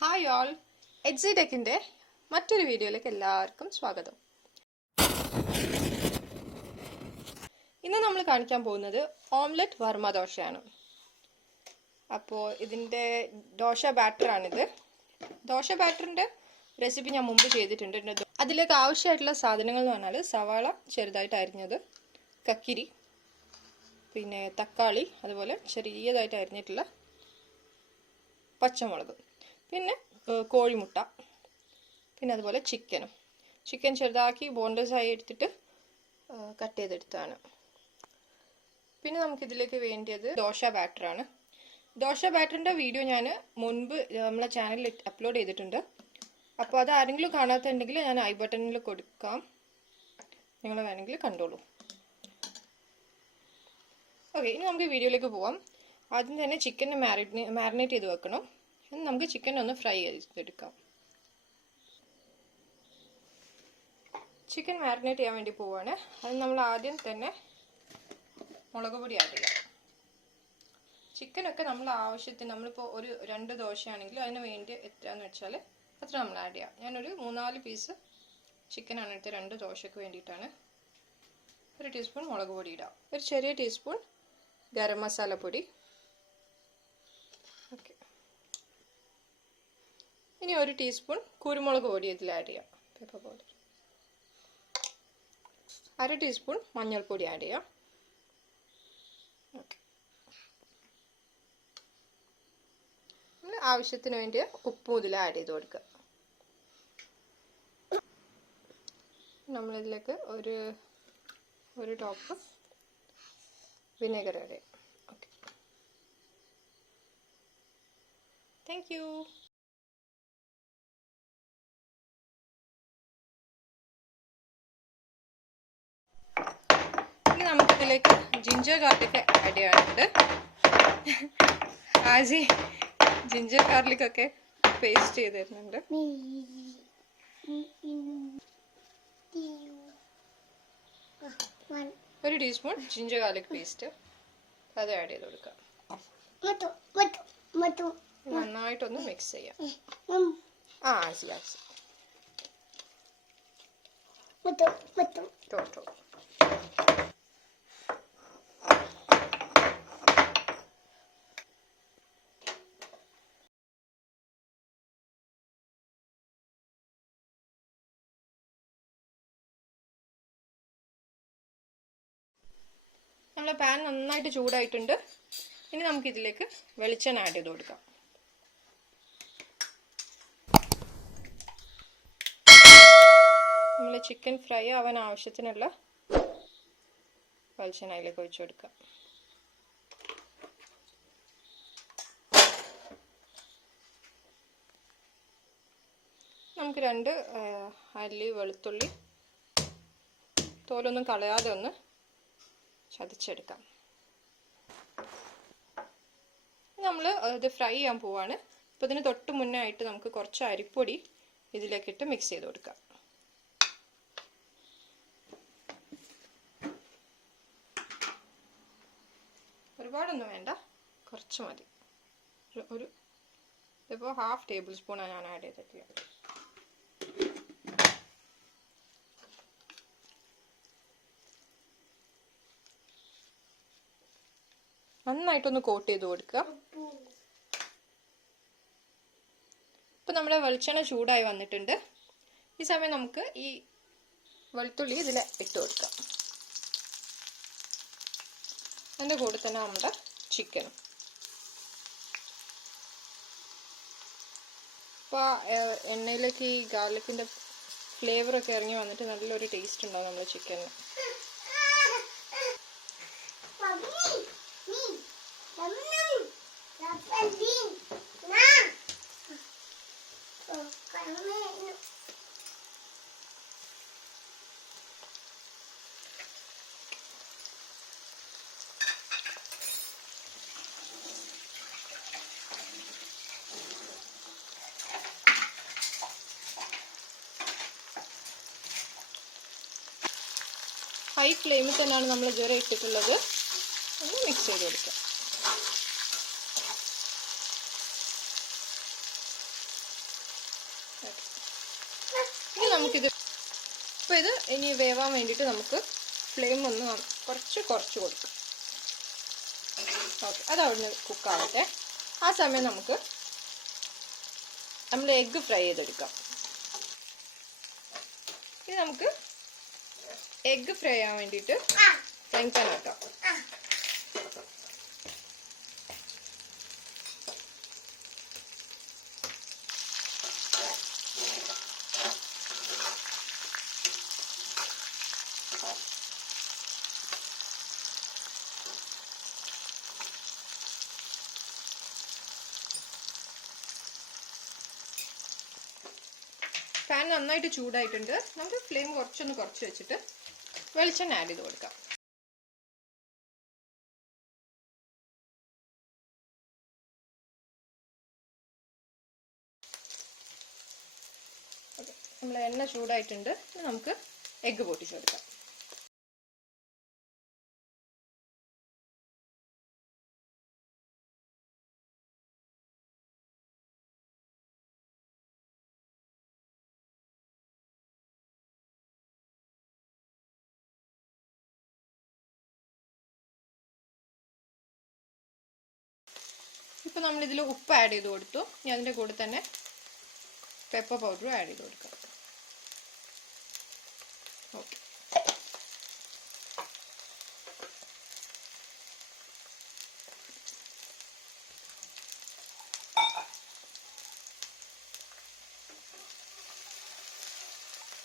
Hi all, എഡ്സിടെക്കിൻ്റെ മറ്റൊരു വീഡിയോയിലേക്ക് എല്ലാവർക്കും സ്വാഗതം. ഇന്ന് നമ്മൾ കാണിക്കാൻ പോകുന്നത് ഓംലെറ്റ് വർമ്മ ദോശയാണ്. അപ്പോൾ ഇതിൻ്റെ ദോശ ബാറ്ററാണിത്. ദോശ ബാറ്ററിൻ്റെ റെസിപ്പി ഞാൻ മുമ്പ് ചെയ്തിട്ടുണ്ട്. അതിലേക്ക് ആവശ്യമായിട്ടുള്ള സാധനങ്ങൾ എന്ന് പറഞ്ഞാൽ സവാള ചെറുതായിട്ട് അരിഞ്ഞത്, കക്കിരി, പിന്നെ തക്കാളി, അതുപോലെ ചെറിയതായിട്ട് അരിഞ്ഞിട്ടുള്ള പച്ചമുളക്, പിന്നെ കോഴിമുട്ട, പിന്നെ അതുപോലെ ചിക്കൻ ചെറുതാക്കി ബോൺലെസ്സായി എടുത്തിട്ട് കട്ട് ചെയ്തെടുത്താണ്. പിന്നെ നമുക്കിതിലേക്ക് വേണ്ടിയത് ദോശ ബാറ്ററാണ്. ദോശ ബാറ്ററിൻ്റെ വീഡിയോ ഞാൻ മുൻപ് നമ്മളെ ചാനലിൽ അപ്ലോഡ് ചെയ്തിട്ടുണ്ട്. അപ്പോൾ അത് ആരെങ്കിലും കാണാത്തുണ്ടെങ്കിൽ ഞാൻ ഐ ബട്ടണിൽ കൊടുക്കാം, നിങ്ങൾ വേണമെങ്കിൽ കണ്ടോളൂ. ഓക്കെ, ഇനി നമുക്ക് വീഡിയോയിലേക്ക് പോവാം. ആദ്യം തന്നെ ചിക്കനെ മാരിനേറ്റ് ചെയ്ത് വെക്കണം. നമുക്ക് ചിക്കൻ ഒന്ന് ഫ്രൈ ചെയ്തെടുക്കാം. ചിക്കൻ മാരിനേറ്റ് ചെയ്യാൻ വേണ്ടി പോവാണ്. അത് നമ്മൾ ആദ്യം തന്നെ മുളക് പൊടി ആഡ് ചെയ്യാം. ചിക്കനൊക്കെ നമ്മൾ ആവശ്യത്തിന്, നമ്മളിപ്പോൾ ഒരു 2 ദോശയാണെങ്കിൽ അതിന് വേണ്ടി എത്രയാണെന്ന് വെച്ചാൽ അത്ര നമ്മൾ ആഡ് ചെയ്യാം. ഞാനൊരു 3-4 പീസ് ചിക്കനാണ് എടുത്തത് 2 ദോശയ്ക്ക് വേണ്ടിയിട്ടാണ്. 1 ടീസ്പൂൺ മുളക് പൊടി ഇടാം, ഒരു ചെറിയ ടീസ്പൂൺ ഗരം മസാല പൊടി. ഓക്കെ, ഇനി 1 ടീസ്പൂൺ കുരുമുളക് പൊടി ഇതിൽ ആഡ് ചെയ്യാം, പെപ്പർ പൗഡർ. 1/2 ടീസ്പൂൺ മഞ്ഞൾപ്പൊടി ആഡ് ചെയ്യാം. ഓക്കെ, ആവശ്യത്തിന് വേണ്ടി ഉപ്പും ഇതിൽ ആഡ് ചെയ്ത് കൊടുക്കുക. നമ്മളിതിലേക്ക് ഒരു ടോപ്പ് വിനെഗർ ആഡ് ചെയ്യാം. Okay, thank you. ഇനി നമുക്കിതിലേക്ക് ജിഞ്ചർ ഗാർലിക് ആഡ് ചെയ്യാനുണ്ട്. ആജി ജിഞ്ചർ ഗാർലിക് ഒക്കെ പേസ്റ്റ് ചെയ്ത് തരുന്നുണ്ട്. 1 ടീസ്പൂൺ ജിഞ്ചർ ഗാർലിക് പേസ്റ്റ് അത് ആഡ് ചെയ്ത് കൊടുക്കാം. നന്നായിട്ടൊന്ന് മിക്സ് ചെയ്യാം. ആസി ടോട്ടോ. നമ്മളെ പാൻ നന്നായിട്ട് ചൂടായിട്ടുണ്ട്. ഇനി നമുക്കിതിലേക്ക് വെളിച്ചെണ്ണ ആഡ് ചെയ്ത് കൊടുക്കാം. നമ്മൾ ചിക്കൻ ഫ്രൈ ആവാൻ ആവശ്യത്തിനുള്ള വെളിച്ചെണ്ണ അതിലേക്ക് ഒഴിച്ചു കൊടുക്കാം. നമുക്ക് 2 അല്ലി വെളുത്തുള്ളി തോലൊന്നും കളയാതെ ഒന്ന് ചതച്ചെടുക്കാം. നമ്മൾ ഇത് ഫ്രൈ ചെയ്യാൻ പോവാണ്. അപ്പോൾ ഇതിന് തൊട്ട് മുന്നേ ആയിട്ട് നമുക്ക് കുറച്ച് അരിപ്പൊടി ഇതിലേക്കിട്ട് മിക്സ് ചെയ്ത് കൊടുക്കാം. ഒരുപാടൊന്നും വേണ്ട, കുറച്ച് മതി. ഇതിപ്പോൾ 1/2 ടേബിൾ സ്പൂണാണ് ഞാൻ ആഡ് ചെയ്തിട്ടുള്ളത്. നന്നായിട്ടൊന്ന് കോട്ട് ചെയ്ത് കൊടുക്കുക. ഇപ്പം നമ്മുടെ വെളിച്ചെണ്ണ ചൂടായി വന്നിട്ടുണ്ട്. ഈ സമയം നമുക്ക് ഈ വെളുത്തുള്ളി ഇതിൽ ഇട്ട് കൊടുക്കാം. അതിൻ്റെ കൂടെ തന്നെ നമ്മുടെ ചിക്കനും. അപ്പോൾ എണ്ണയിലേക്ക് ഈ ഗാർലിക്കിൻ്റെ ഫ്ലേവറൊക്കെ ഇറങ്ങി വന്നിട്ട് നല്ലൊരു ടേസ്റ്റ് ഉണ്ടാവും നമ്മുടെ ചിക്കന്. ഹൈ ഫ്ലെയിമിൽ തന്നെയാണ് നമ്മൾ ഇതുവരെ ഇട്ടിട്ടുള്ളത്. ഒന്ന് മിക്സ് ചെയ്ത് കൊടുക്കാം. ഇനി നമുക്കിത് ഇപ്പോൾ ഇത് ഇനി വേവാൻ വേണ്ടിയിട്ട് നമുക്ക് ഫ്ലെയിം ഒന്ന് കുറച്ച് കൊടുക്കാം. ഓക്കെ, അത് അവിടുന്ന് കുക്കാവട്ടെ. ആ സമയം നമുക്ക് നമ്മൾ എഗ്ഗ് ഫ്രൈ ചെയ്തെടുക്കാം. ഇനി നമുക്ക് എഗ്ഗ് ഫ്രൈ ചെയ്യാൻ വേണ്ടിയിട്ട് ഫ്രൈ പാൻ ആക്കാം. പാൻ നന്നായിട്ട് ചൂടായിട്ടുണ്ട്. നമുക്ക് ഫ്ലെയിം കുറച്ച് വെച്ചിട്ട് വെളിച്ചെണ്ണ ആഡ് ചെയ്ത് കൊടുക്കാം. നമ്മൾ എണ്ണ ചൂടായിട്ടുണ്ട്. നമുക്ക് എഗ്ഗ് പൊട്ടിച്ച് കൊടുക്കാം. ഇപ്പോൾ നമ്മളിതിൽ ഉപ്പ് ആഡ് ചെയ്ത് കൊടുത്തു. ഇനി അതിൻ്റെ കൂടെ തന്നെ പെപ്പർ പൗഡറും ആഡ് ചെയ്ത് കൊടുക്കാം. ഓക്കെ,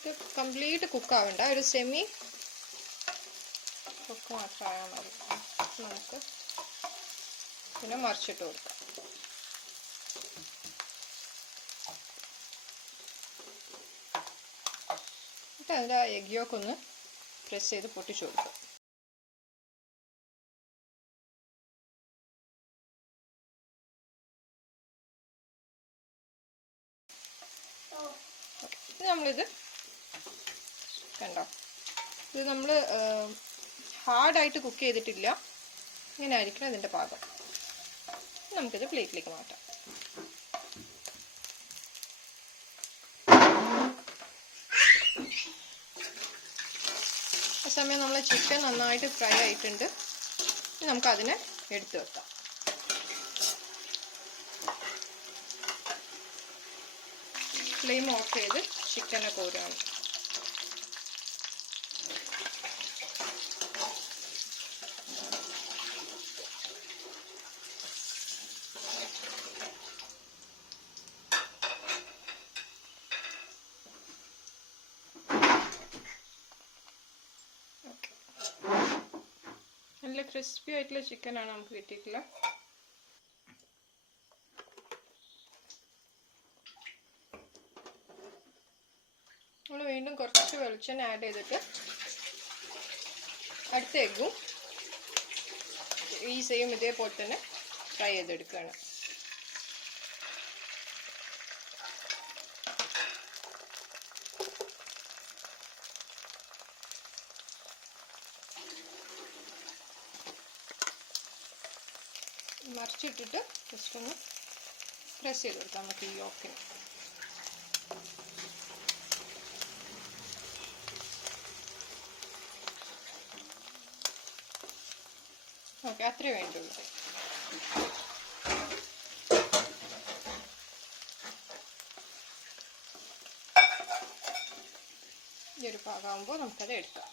ഇത് കംപ്ലീറ്റ് കുക്കാവണ്ട, ഒരു സെമി കുക്ക് മാത്രമായാൽ മതി. നമുക്ക് പിന്നെ മറിച്ചിട്ട് കൊടുക്കാം. എന്നിട്ട് അതിൻ്റെ ആ എഗ് യോക്ക് ഒന്ന് പ്രസ് ചെയ്ത് പൊട്ടിച്ചു കൊടുക്കാം. നമ്മളിത് കണ്ടോ, ഇത് നമ്മൾ ഹാർഡായിട്ട് കുക്ക് ചെയ്തിട്ടില്ല. ഇങ്ങനെ ആയിരിക്കണം ഇതിൻ്റെ പാകം. നമുക്കിത് പ്ലേറ്റിലേക്ക് മാറ്റാം. ആ സമയം നമ്മൾ ചിക്കൻ നന്നായിട്ട് ഫ്രൈ ആയിട്ടുണ്ട്. നമുക്കതിനെ എടുത്തു വെക്കാം. ഫ്ലെയിം ഓഫ് ചെയ്ത് ചിക്കനെ കോരുകയാണ്. നല്ല ക്രിസ്പി ആയിട്ടുള്ള ചിക്കനാണ് നമുക്ക് കിട്ടിയിട്ടുള്ളത്. നമ്മൾ വീണ്ടും കുറച്ച് വെളിച്ചെണ്ണ ആഡ് ചെയ്തിട്ട് അടുത്ത എഗ്ഗും ഈ സെയിം ഇതേപോലെ തന്നെ ഫ്രൈ ചെയ്തെടുക്കുകയാണ്. മറിച്ചിട്ടിട്ട് ജസ്റ്റ് ഒന്ന് പ്രസ് ചെയ്ത് കൊടുക്കാം നമുക്ക് ഈ യോക്കിന്. ഓക്കെ, അത്രേ വേണ്ടുള്ളൂ. ഈ ഒരു പാകമാകുമ്പോൾ നമുക്കത് എടുക്കാം.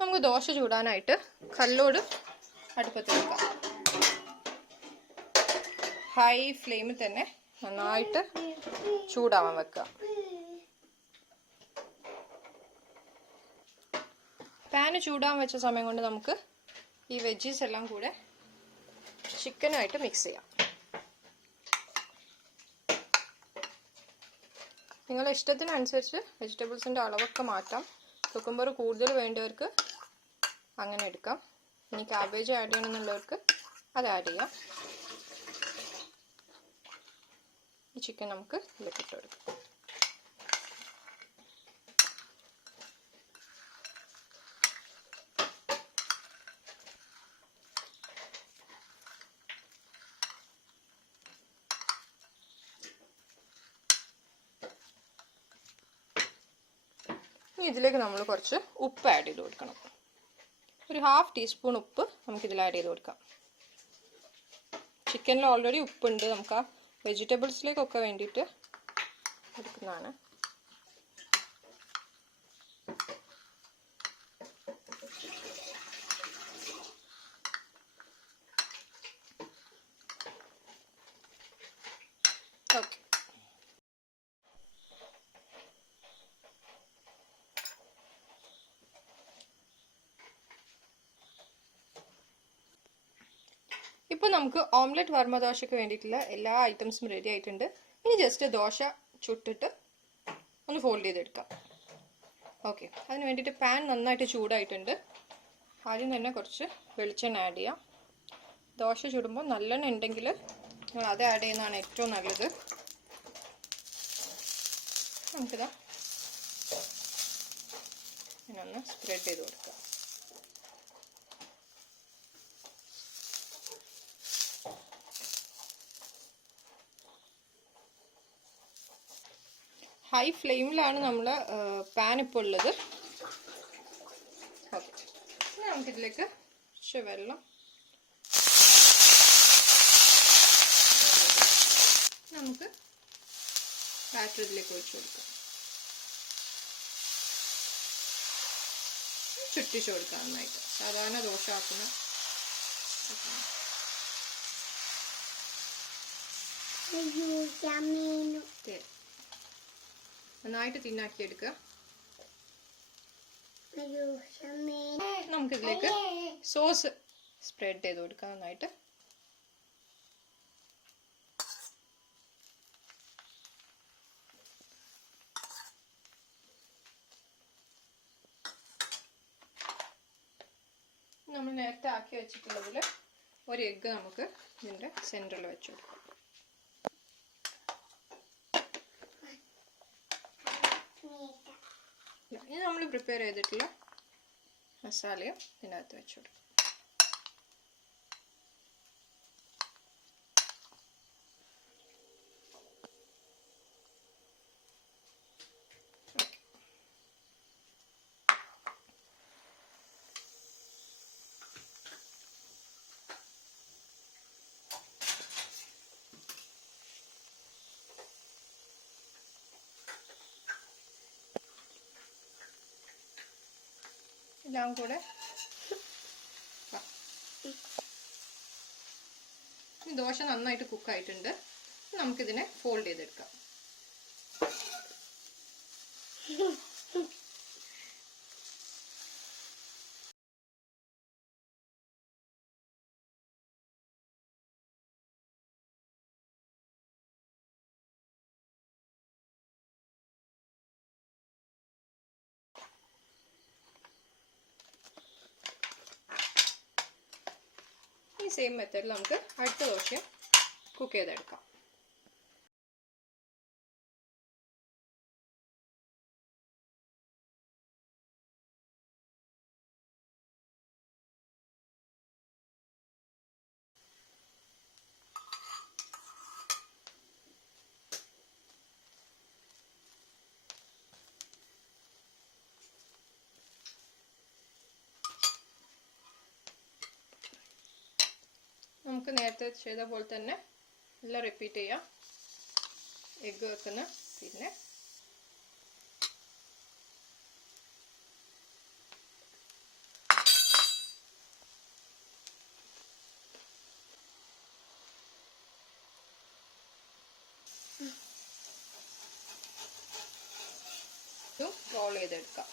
നമുക്ക് ദോശ ചൂടാനായിട്ട് കല്ലോട് അടുപ്പത്ത് വെക്കാം. ഹൈ ഫ്ലെയിമിൽ തന്നെ നന്നായിട്ട് ചൂടാവാൻ വെക്കുക. പാന് ചൂടാൻ വെച്ച സമയം കൊണ്ട് നമുക്ക് ഈ വെജീസ് എല്ലാം കൂടെ ചിക്കനുമായിട്ട് മിക്സ് ചെയ്യാം. നിങ്ങളുടെ ഇഷ്ടത്തിനനുസരിച്ച് വെജിറ്റബിൾസിൻ്റെ അളവൊക്കെ മാറ്റാം. കുക്കുംബർ കൂടുതൽ വേണ്ടവർക്ക് അങ്ങനെ എടുക്കാം. ഇനി കാബേജ് ആഡ് ചെയ്യണമെന്നുള്ളവർക്ക് അത് ആഡ് ചെയ്യാം. ഈ ചിക്കൻ നമുക്ക് ഇതിലിട്ട് കൊടുക്കാം. ഇതിലേക്ക് നമ്മൾ കുറച്ച് ഉപ്പ് ആഡ് ചെയ്ത് കൊടുക്കണം. ഒരു 1/2 ടീസ്പൂൺ ഉപ്പ് നമുക്കിതിൽ ആഡ് ചെയ്ത് കൊടുക്കാം. ചിക്കനിൽ ഓൾറെഡി ഉപ്പുണ്ട്, നമുക്ക് ആ വെജിറ്റബിൾസിലേക്കൊക്കെ വേണ്ടിയിട്ട് എടുക്കുന്നതാണ്. ഓക്കെ, ഇപ്പോൾ നമുക്ക് ഓംലെറ്റ് വർമ്മ ദോശയ്ക്ക് വേണ്ടിയിട്ടുള്ള എല്ലാ ഐറ്റംസും റെഡി ആയിട്ടുണ്ട്. ഇനി ജസ്റ്റ് ദോശ ചുട്ടിട്ട് ഒന്ന് ഫോൾഡ് ചെയ്തെടുക്കാം. ഓക്കെ, അതിന് വേണ്ടിയിട്ട് പാൻ നന്നായിട്ട് ചൂടായിട്ടുണ്ട്. ആദ്യം തന്നെ കുറച്ച് വെളിച്ചെണ്ണ ആഡ് ചെയ്യാം. ദോശ ചുടുമ്പോൾ നല്ലെണ്ണ ഉണ്ടെങ്കിൽ നിങ്ങൾ അത് ആഡ് ചെയ്യുന്നതാണ് ഏറ്റവും നല്ലത്. നമുക്കിതാ ഇങ്ങനെ സ്പ്രെഡ് ചെയ്ത് കൊടുക്കാം. ഹൈ ഫ്ലെയിമിലാണ് നമ്മൾ പാൻ ഇപ്പോൾ ഉള്ളത്. ഓക്കെ, ഇനി നമുക്കിതിലേക്ക് കുറച്ച് വെള്ളം നമുക്ക് ബാറ്റർ ഇതിലേക്ക് ഒഴിച്ചു കൊടുക്കാം. ചുറ്റിച്ചു കൊടുക്കാം നന്നായിട്ട്, സാധാരണ ദോശ ആക്കുന്ന. നന്നായിട്ട് തിന്നാക്കി എടുക്കുക. നമുക്കിതിലേക്ക് സോസ് സ്പ്രെഡ് ചെയ്ത് കൊടുക്കാം നന്നായിട്ട്. നമ്മൾ നേരത്തെ ആക്കി വെച്ചിട്ടുള്ളതിൽ ഒരു എഗ്ഗ് നമുക്ക് ഇതിൻ്റെ സെൻറ്ററിൽ വെച്ച് കൊടുക്കാം. ഇനി നമ്മൾ പ്രിപ്പയർ ചെയ്തിട്ടുള്ള മസാലയും ഇതിനകത്ത് വെച്ച് കൊടുക്കും. എല്ലാം കൂടെ ദോശ നന്നായിട്ട് കുക്കായിട്ടുണ്ട്. നമുക്കിതിനെ ഫോൾഡ് ചെയ്തെടുക്കാം. ഈ സെയിം മെത്തേഡിൽ നമുക്ക് അടുത്ത ദോശയും കുക്ക് ചെയ്തെടുക്കാം. നമുക്ക് നേരത്തെ ചെയ്ത പോലെ തന്നെ എല്ലാം റിപ്പീറ്റ് ചെയ്യാം. എഗ്ഗ് വെക്കുന്ന, പിന്നെ റോൾ ചെയ്തെടുക്കാം.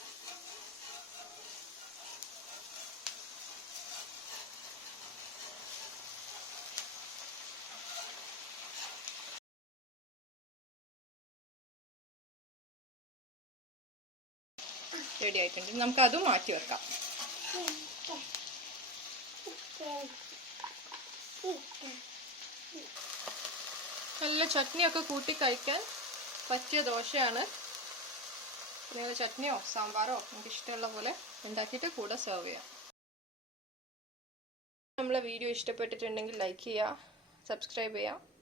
റെഡി ആയിട്ടുണ്ട്. നമുക്ക് അതും മാറ്റി വെക്കാം. നല്ല ചട്നിയൊക്കെ കൂട്ടി കഴിക്കാൻ പറ്റിയ ദോശയാണ്. നിങ്ങൾ ചട്നിയോ സാമ്പാറോ നമുക്ക് ഇഷ്ടമുള്ള പോലെ ഉണ്ടാക്കിയിട്ട് കൂടെ സെർവ് ചെയ്യാം. നമ്മളെ വീഡിയോ ഇഷ്ടപ്പെട്ടിട്ടുണ്ടെങ്കിൽ ലൈക്ക് ചെയ്യുക, സബ്സ്ക്രൈബ് ചെയ്യുക.